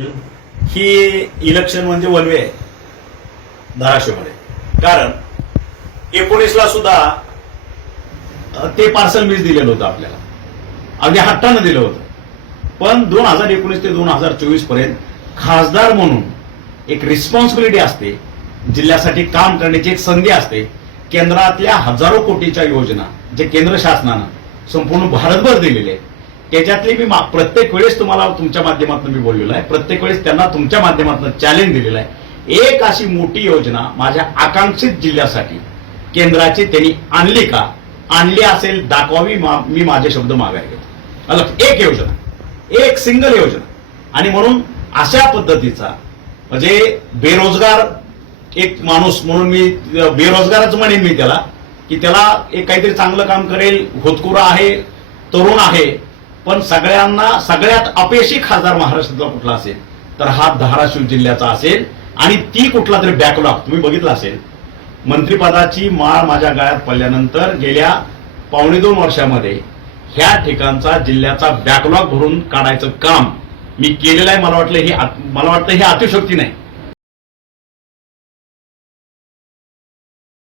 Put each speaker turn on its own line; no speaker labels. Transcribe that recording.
ही election म्हणजे one way आहे धाराशिवमध्ये. कारण एकोणीसला सुद्धा ते पार्सल मीच दिलेलं होतं आपल्याला. अगदी हट्टानं दिलं होतं. पण दोन हजार एकोणीस ते दोन हजार चोवीसपर्यंत खासदार म्हणून एक रिस्पॉन्सिबिलिटी असते जिल्ह्यासाठी काम करण्याची एक संधी असते. केंद्रातल्या हजारो कोटीच्या योजना जे केंद्र शासनानं संपूर्ण भारतभर दिलेले आहेत. त्याच्यातली मी मा- प्रत्येक वेळेस तुम्हाला तुमच्या माध्यमातून मी बोललेलो आहे. प्रत्येक वेळेस त्यांना तुमच्या माध्यमातून चॅलेंज दिलेलं आहे. एक अशी मोठी योजना माझ्या आकांक्षित जिल्ह्यासाठी केंद्राची त्यांनी आणली का? आणली असेल दाखवावी मा- मी माझे शब्द मागायला घेतो. एक योजना. एक सिंगल योजना. आणि म्हणून अशा पद्धतीचा म्हणजे बेरोजगार एक माणूस म्हणून मी बेरोजगारच म्हणेन मी त्याला की त्याला एक काहीतरी चांगलं काम करेल होतकुरा आहे तरुण आहे पण सगळ्यांना सगळ्यात अपेक्षित खासदार महाराष्ट्रातला कुठला असेल? तर हा धाराशिव जिल्ह्याचा असेल. आणि ती कुठला तरी बॅकलॉग तुम्ही बघितला असेल. मंत्रिपदाची माळ माझ्या गळ्यात पडल्यानंतर गेल्या पावणे दोन वर्षामध्ये ह्या ठिकाणचा जिल्ह्याचा बॅकलॉग भरून काढायचं काम मी केलेलं आहे. मला वाटलं हे मला वाटतं हे अतिशक्ती नाही.